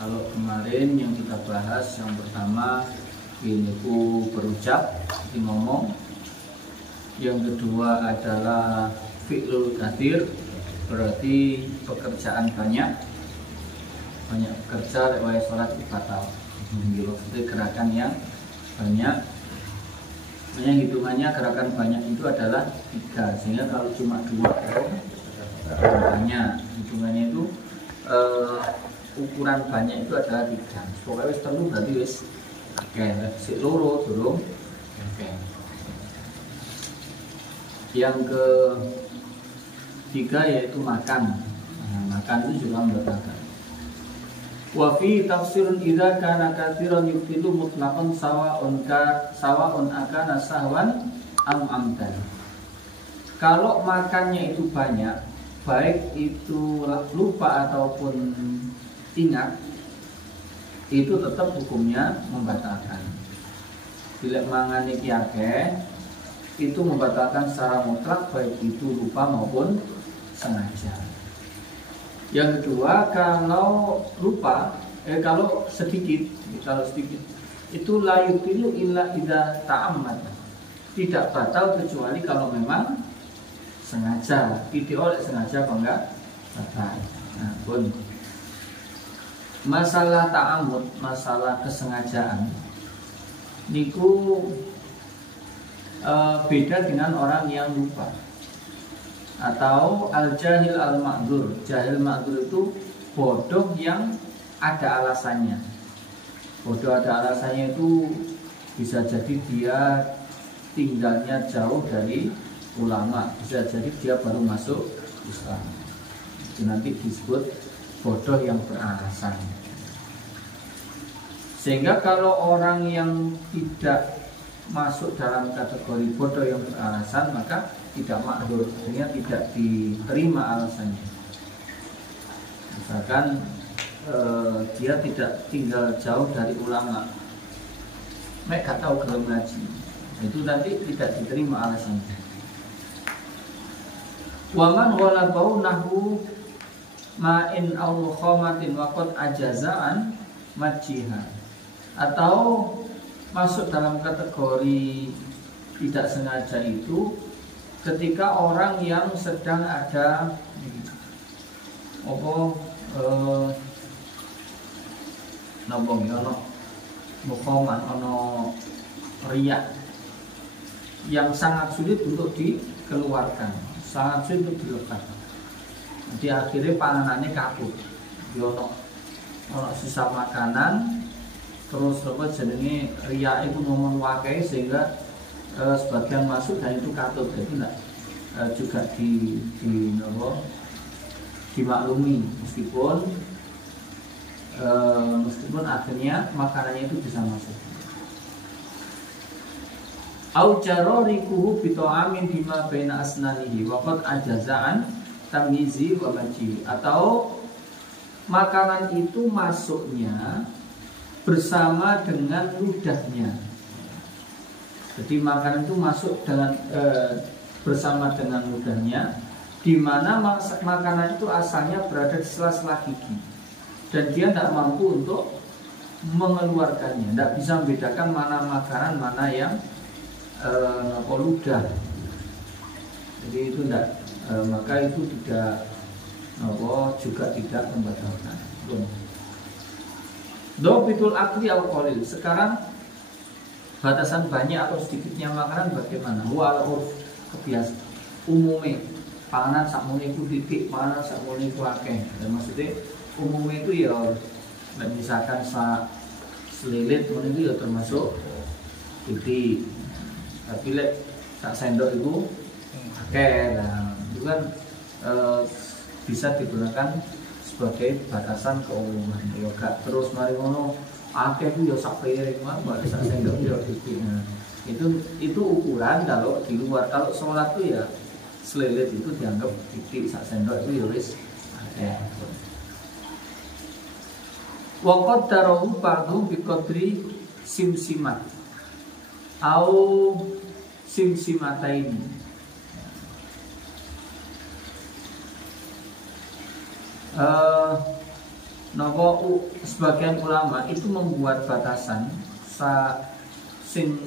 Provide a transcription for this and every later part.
Kalau kemarin yang kita bahas yang pertama ini ku berucap, ini ngomong. Yang kedua adalah fi'lul katsir, berarti pekerjaan banyak bekerja lewat sholat batal. Maksudnya gerakan yang banyak. Makanya hitungannya gerakan banyak itu adalah 3, sehingga kalau cuma 2 banyak. Hitungannya itu ukuran banyak itu adalah 3. Pokoknya wis telu berarti wis akeh. Sik loro durung akeh. Yang ketiga yaitu makan. Makan itu juga membatalkan. Wa fi tafsirun idza kana katsiran yubtilu mutlaqan sawa'un akana sahwan am amdan. Kalau makannya itu banyak, baik itu lupa ataupun ingat, itu tetap hukumnya membatalkan. Bila mangan iki akeh, itu membatalkan secara mutlak baik itu lupa maupun sengaja. Yang kedua, kalau lupa, kalau sedikit itu la yubtilu illa idza ta'ammad. Tidak batal kecuali kalau memang sengaja. Tidak oleh sengaja apa enggak batal. Nah, pun masalah ta'ammud, masalah kesengajaan niku beda dengan orang yang lupa atau al-jahil al-ma'dzur. Jahil ma'dzur itu bodoh yang ada alasannya. Bodoh ada alasannya itu bisa jadi dia tinggalnya jauh dari ulama, bisa jadi dia baru masuk Islam. Itu nanti disebut bodoh yang beralasan. Sehingga kalau orang yang tidak masuk dalam kategori bodoh yang beralasan, maka tidak makdur, artinya tidak diterima alasannya. Misalkan dia tidak tinggal jauh dari ulama, mereka tahu kalau ngaji, itu nanti tidak diterima alasannya. Waman walabau nahu ma'in aw khomatin waqad ajazaan majiha, atau masuk dalam kategori tidak sengaja itu ketika orang yang sedang ada mukhoman, riak yang sangat sulit untuk dikeluarkan, sangat sulit untuk dilepas. Jadi akhirnya panganannya kabur. Ono sisa makanan, terus jenenge riak itu ngomong wakai sehingga sebagian masuk dan itu katut, jadi tidak juga dimaklumi meskipun akhirnya makanannya itu bisa masuk. Au jarorikuhu bitoamin bima baina asnanihi waqad ajazaan tamyizi wa maji, atau makanan itu masuknya bersama dengan ludahnya. Jadi makanan itu masuk dengan bersama dengan ludahnya, di mana makanan itu asalnya berada di sela-sela gigi dan dia tidak mampu untuk mengeluarkannya, tidak bisa membedakan mana makanan mana yang ludah. Jadi itu tidak, maka itu tidak juga tidak membatalkan. Dobitul akli al-qalil. Sekarang batasan banyak atau sedikitnya makanan bagaimana? Wal kebiasaan umumnya panganan sakmene iku titik, panganan sakmene iku akeh. Maksudnya umumnya itu ya misalkan selilit itu ya termasuk titik. Tapi lek sak sendok itu akeh. Nah, itu kan bisa digunakan sebagai batasan keumuman. Ya gak terus mari ngono akeh itu ya sak piring mah, sak sendok ya titik. Nah, itu ukuran kalau di luar. Kalau sholat itu ya selilit itu dianggap titik, sak sendok itu ya wis akeh. Waqad darahu ba'du biqadri simsimat au simsimataini. sebagian ulama itu membuat batasan sing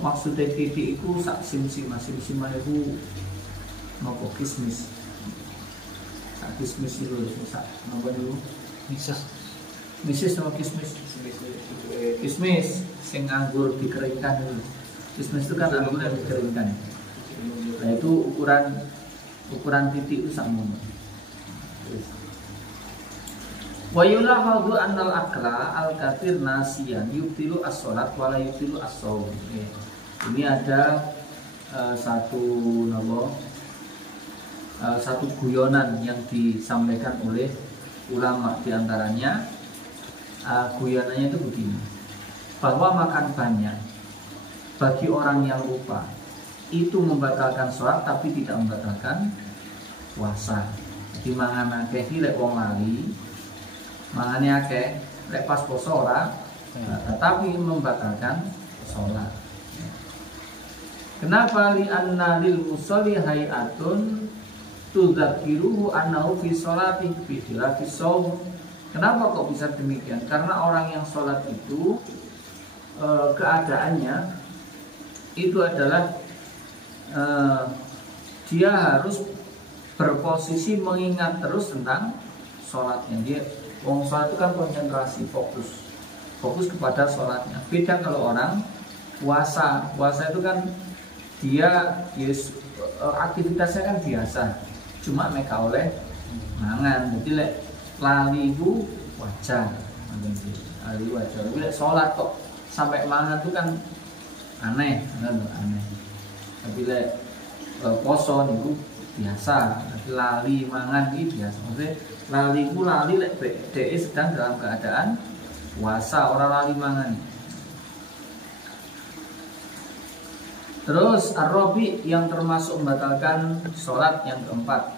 maksudnya titik itu sak simsima itu kismis. Sak kismis itu sak dulu misis sama kismis. Kismis sing anggur dikeringkan itu. Kismis itu kan anggur yang dikeringkan. Nah itu ukuran titik itu sama. Wa yulahadu annal akla al-kathir nasiyan yubtilu as-sholat wala yubtilu as-shawm. Ini ada satu guyonan yang disampaikan oleh ulama, diantaranya guyonannya itu begini, bahwa makan banyak bagi orang yang lupa itu membatalkan sholat tapi tidak membatalkan puasa. Jadi mangan akeh lek wong lali, mangane akeh lek pas poso ora, tetapi membatalkan sholat. Kenapa? Li anna lil musolli hayatun tudzakiruhu annahu fi sholati fi khilafi shaum. Kenapa kok bisa demikian? Karena orang yang sholat itu keadaannya itu adalah dia harus berposisi mengingat terus tentang sholatnya. Dia sholat itu kan konsentrasi, fokus kepada sholatnya. Beda kalau orang puasa itu kan dia aktivitasnya kan biasa, cuma mereka oleh mangan. Jadi lali itu wajar, tapi sholat kok sampai mangan itu kan aneh. Tapi poso itu biasa, tapi lali mangan itu biasa. Maksudnya lali itu DE sedang dalam keadaan puasa, orang lali mangan. Terus ar-rabi yang termasuk membatalkan sholat yang keempat.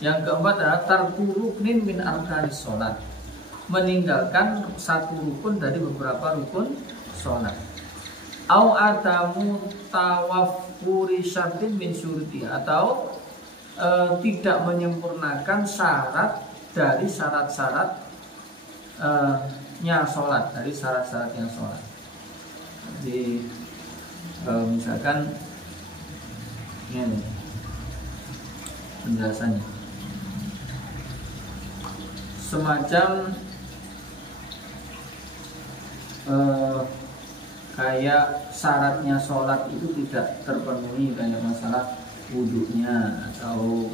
Yang keempat adalah tarku ruknin min arkanis sholat, meninggalkan satu rukun dari beberapa rukun sholat. Au adamu tawaffuri syartin min syurti, atau tidak menyempurnakan syarat dari syarat-syaratnya sholat, dari syarat-syaratnya sholat. Jadi misalkan ini penjelasannya semacam kayak syaratnya sholat itu tidak terpenuhi, kayak masalah wudhunya atau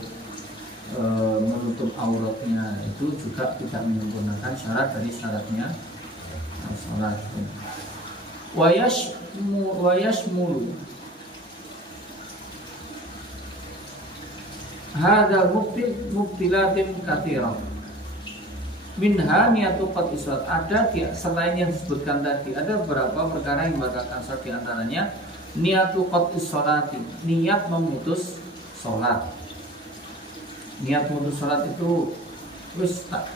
menutup auratnya, itu juga tidak menyempurnakan syarat dari syaratnya sholat. Wayashmulu hadza mubtilatin katsirah minha niyatu qad islat. Ada selain yang disebutkan tadi, ada beberapa perkara yang membatalkan sholat, di antaranya niyatu qad issolati, niat memutus sholat. Niat memutus sholat itu wis tak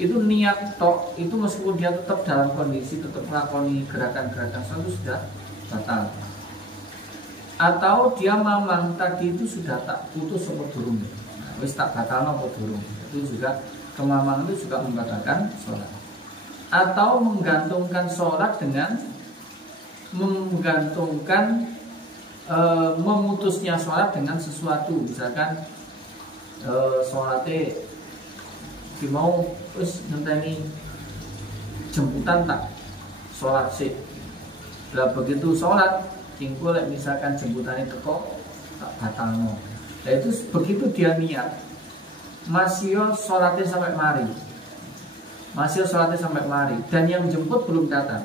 itu niat tok, itu meskipun dia tetap dalam kondisi tetap melakoni gerakan-gerakan sholat itu sudah batal. Atau dia mamang tadi itu sudah tak putus apa durung, wis tak batal apa durung, itu juga kemamangan itu juga membatalkan sholat. Atau menggantungkan sholat dengan memutusnya sholat dengan sesuatu, misalkan sholatnya mau ngenteni jemputan tak sholat sih. Lah begitu sholat cingku misalkan jemputannya teko tak batalno. Nah itu begitu dia niat masih sholatnya sampai mari, dan yang jemput belum datang,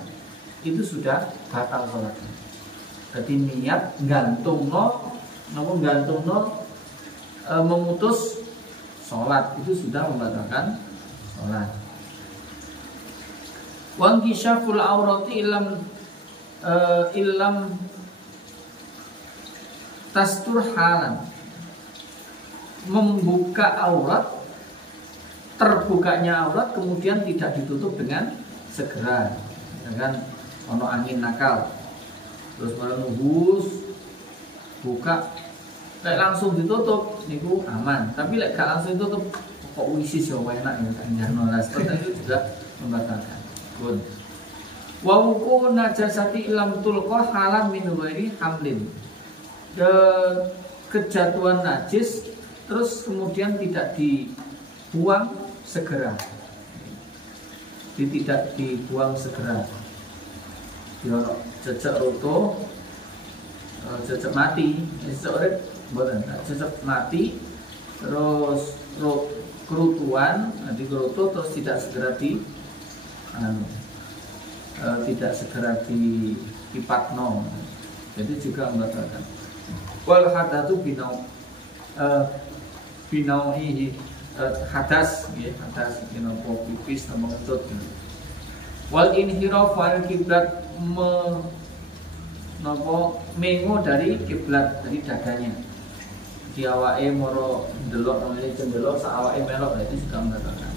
itu sudah batal sholatnya. Jadi niat memutus sholat itu sudah membatalkan sholat. Wangkishaful aurati illam tastur halan, membuka aurat, terbukanya aurat kemudian tidak ditutup dengan segera, dengan ono angin nakal terus malah nubus buka Lek langsung ditutup niku aman, tapi lek gak langsung ditutup kok wisis ya enak ya kan jarno lah, seperti itu juga membatalkan. Pun wa wuku najasati lam tulqa halam min ghairi hamlin. Kejatuhan najis terus kemudian tidak dibuang segera. Tidak dibuang segera. Yo cecek roto, cecek mati, cecek urip mboten, cecek mati terus kerutuan, nanti kerutu terus tidak segera tidak segera dipatno, jadi juga membatalkan. Wal hadatu binauhi hadas, ya hadas binau pipis sama ketut. Wal inhiraf wal kiblat mengo dari kiblat, dari dadanya. Di awake moro ndelok namanya cendelok sak awake melok, itu juga membatalkan.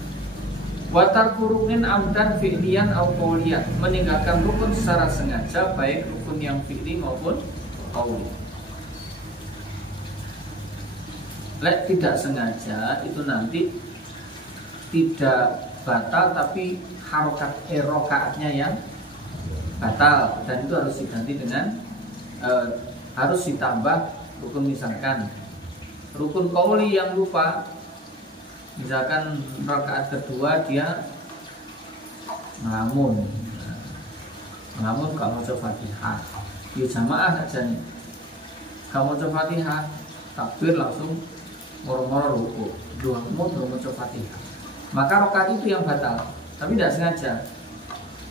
Watar kurunin amdan fi'liyan au qawliyan, meninggalkan rukun secara sengaja baik rukun yang fi'li maupun qawli. Lek tidak sengaja itu nanti tidak batal, tapi harokat rokaatnya yang batal, dan itu harus diganti dengan harus ditambah rukun. Misalkan rukun qauli yang lupa, misalkan rakaat kedua dia ngelamun gak maca Fatihah, ya jamaah saja nih, gak maca Fatihah, takbir langsung moro-moro ruku, dua maca Fatihah, maka rakaat itu yang batal, tapi tidak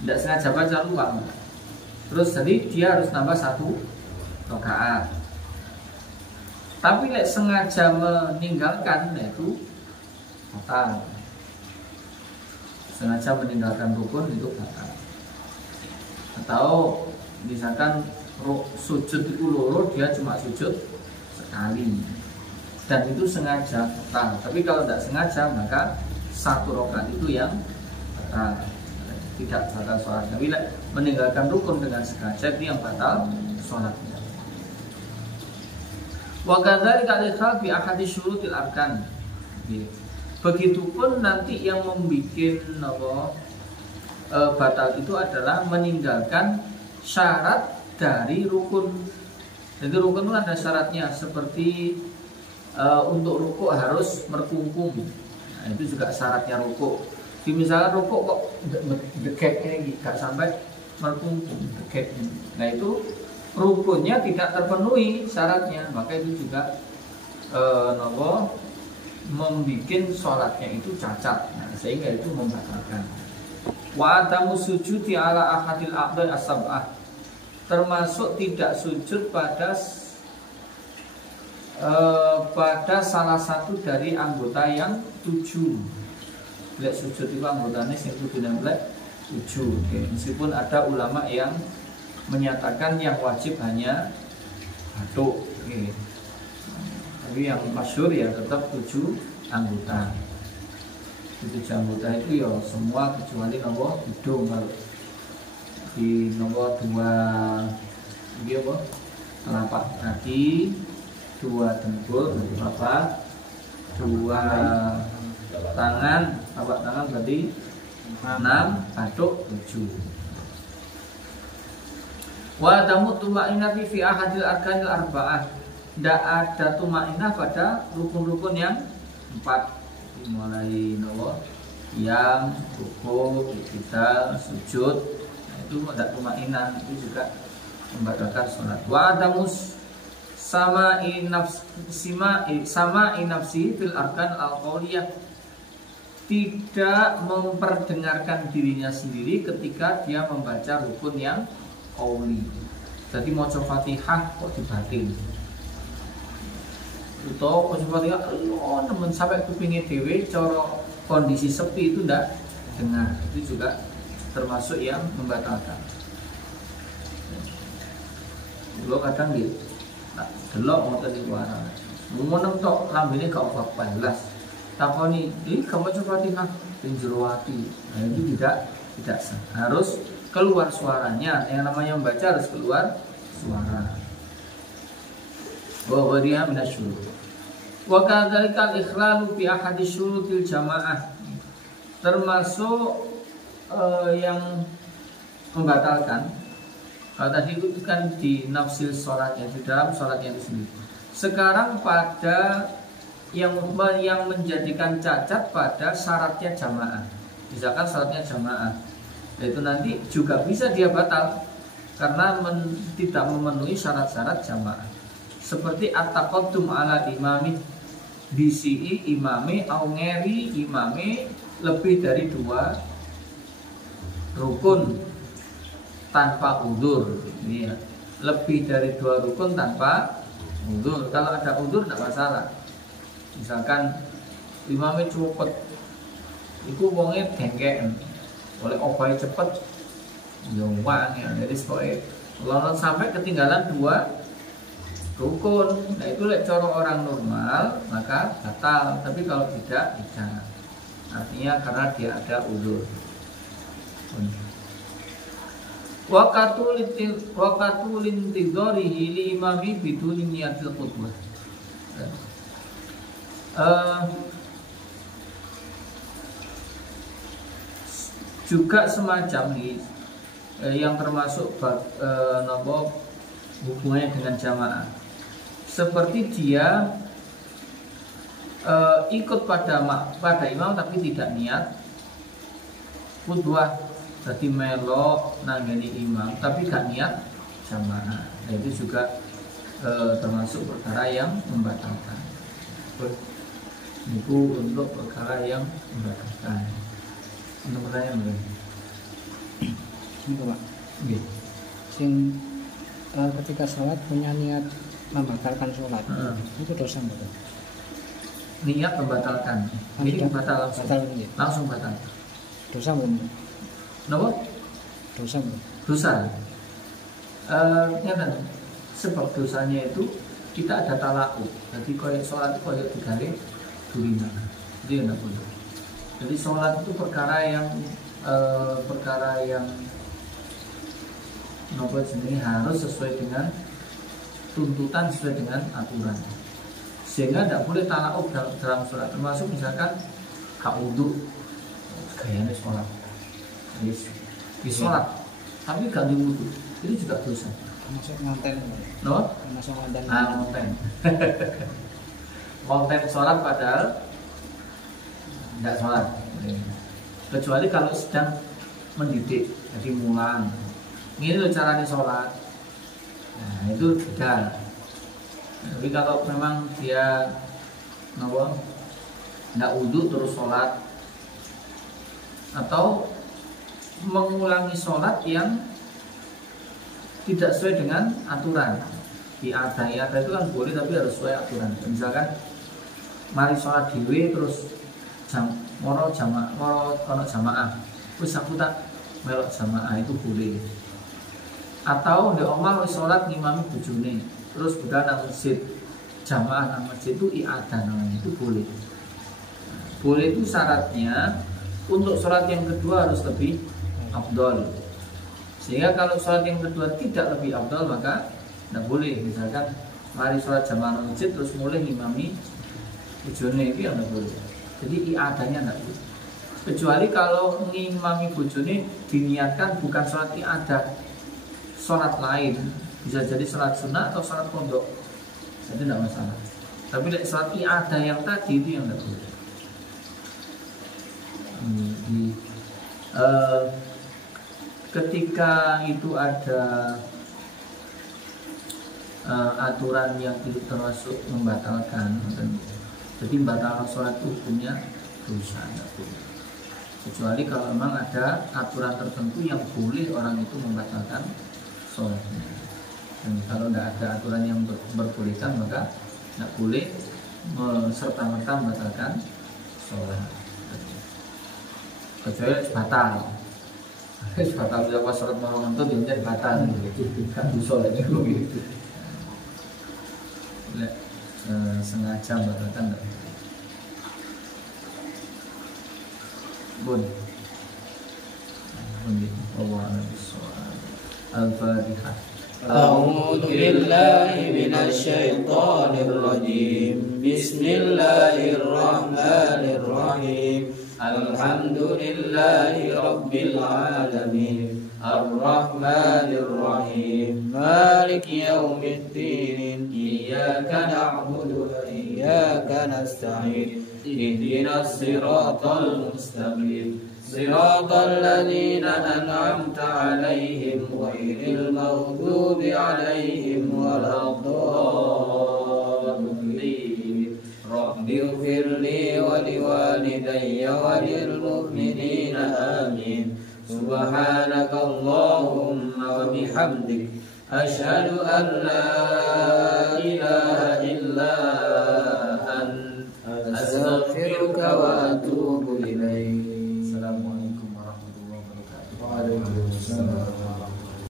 sengaja baca lupa, terus jadi dia harus nambah satu rakaat. Tapi lek sengaja meninggalkan, yaitu batal. Sengaja meninggalkan rukun itu batal. Atau misalkan sujud itu loro, dia cuma sujud sekali, dan itu sengaja batal. Tapi kalau tidak sengaja, maka satu rakaat itu yang batal, tidak batal sholat. Tapi lek meninggalkan rukun dengan sengaja, itu yang batal sholatnya. Wa kadzalika al-ikhal bi ahadi syurutil arkan. Begitupun nanti yang membuat batal itu adalah meninggalkan syarat dari rukun. Jadi rukun itu ada syaratnya, seperti untuk rukuk harus merkungkung. Nah, itu juga syaratnya rukuk. Jadi misalnya rukuk kok dekek ini gak sampai merkungkung, dekek ini. Nah itu rukunnya tidak terpenuhi syaratnya, maka itu juga membuat sholatnya itu cacat, nah, sehingga itu membatalkan. Wa adamu sujudi ala ahadil a'dha'i as-sab'ah, termasuk tidak sujud pada salah satu dari anggota yang 7. Lek sujud itu anggotanya yang 7 dan lek 7. Meskipun ada ulama yang menyatakan yang wajib hanya batuk, tapi yang masyhur ya tetap 7 anggota. 7 anggota itu ya semua kecuali nomor hidung. Kalau di nomor 2 ini apa? Telapak kaki, 2 dengkul, berapa? 2 tangan, telapak tangan berarti 6, batuk 7. Wa damu tumainati fi ahadil arkanil arba'ah, tidak ada tumainah pada rukun-rukun yang 4, dimulai yang rukuk, i'tidal, sujud. Nah, itu tidak tumainah, itu juga membatalkan sholat. Wa damus sama inafsi fil arkan al-qauliyah, tidak memperdengarkan dirinya sendiri ketika dia membaca rukun yang qauli. Jadi maca Fatihah kok dibatin. Utawa maca Fatihah nemen sampai kupinge dhewe, cara kondisi sepi itu ndak dengar. Itu juga termasuk yang membatalkan. Lo kadang nggih delok ngoten iki warang. Ngono tok lambene gak balas. Takoni, "Iki gak maca Fatihah ping jero ati." Nah, itu tidak sah. Harus keluar suaranya, yang namanya membaca harus keluar suara. wa ghayriha minasyurut. Wa kadzalika al-ikhlalu fi ahadi syurutil jamaah, termasuk yang membatalkan. Kalau tadi itu kan di nafsil sholatnya, di dalam sholatnya itu sendiri. Sekarang pada yang menjadikan cacat pada syaratnya jamaah. Misalkan syaratnya jamaah, yaitu nanti juga bisa dia batal karena tidak memenuhi syarat-syarat jamaah. Seperti at-taqaddum ala imami bisi imami au ngeri imami lebih dari 2 rukun tanpa udzur. Ini ya. Lebih dari 2 rukun tanpa udzur. Kalau ada udzur tidak masalah. Misalkan imamnya cepet, itu wongnya dengken, oleh obai cepet, jauhan ya. Jadi kalau sampai ketinggalan 2 rukun, nah itu lek cara orang normal maka batal. Tapi kalau tidak. Artinya karena dia ada udzur. Waqatu lintidharihi li imami biduni niyatil khutbah. Juga semacam ini yang termasuk hubungannya dengan jamaah. Seperti dia ikut pada imam tapi tidak niat khutbah. Jadi melok nanggani imam tapi gak niat jamaah. Nah, itu juga termasuk perkara yang membatalkan. Itu untuk perkara yang membatalkan. Untuk pertanyaan berapa? Itu Pak. Sing ketika sholat punya niat membatalkan sholat, itu dosa betul? Niat membatalkan. Ini batal langsung. Langsung batal. Dosa betul? Kenapa? Dosa betul? Dosa. Sebab dosanya itu kita ada talaku. Jadi koyok sholat itu koyok digare durina. Jadi tidak boleh. Jadi sholat itu perkara yang harus sesuai dengan tuntutan, sesuai dengan aturan. Sehingga tidak boleh talauk dalam sholat. Termasuk misalkan hak wudu, gayanya sholat, di sholat, tapi gak di wudu, itu juga dosa. Masuk ngonten, no? Masuk ngonten. Ngonten. Ngonten sholat padahal tidak sholat. Kecuali kalau sedang mendidik, jadi mulang. Ini loh caranya sholat. Nah, itu beda. Tapi kalau memang dia tidak wudhu terus sholat, atau mengulangi sholat yang tidak sesuai dengan aturan. Di ada itu kan boleh, tapi harus sesuai aturan. Misalkan mari sholat dhewe terus moro jamaah, terus aku tak melok jamaah, itu boleh. Atau di omah sholat ngimami bojone, terus budal nang masjid, jamaah nang masjid itu i'adah namanya, itu boleh. Boleh itu syaratnya untuk sholat yang kedua harus lebih afdol. Sehingga kalau sholat yang kedua tidak lebih afdol maka tidak boleh. Misalkan mari sholat jamaah nang masjid terus mulai ngimami bojone, itu yang tidak boleh. Jadi i'adahnya tidak boleh. Kecuali kalau ngimami bojone diniatkan bukan sholat i'adah, sholat lain, bisa jadi sholat sunnah atau sholat pondok, itu tidak masalah. Tapi sholat i'adah yang tadi itu yang tidak boleh. Ketika itu ada aturan yang itu termasuk membatalkan, jadi membatalkan sholat itu hukumnya dosa, kecuali kalau memang ada aturan tertentu yang boleh orang itu membatalkan sholatnya. Dan kalau tidak ada aturan yang berbolehkan maka tidak boleh serta-merta membatalkan sholat, kecuali batal. Batal jawab sholat malam itu dia batal, kan sholat itu gitu. Sengaja membatalkan. Bun. Allah Al-Fatihah. أعوذ بالله من الشيطان الرجيم. بسم الله الرحمن الرحيم. الحمد لله رب العالمين الرحمن الرحيم مالك يوم الدين إياك نعبد وإياك نستعين اهدنا الصراط المستقيم صراط الذين أنعمت عليهم غير المغضوب عليهم ولا الضالين. رب اغفر لي ولوالدي وللمؤمنين آمين. سبحانك اللهم وبحمدك أشهد أن لا إله إلا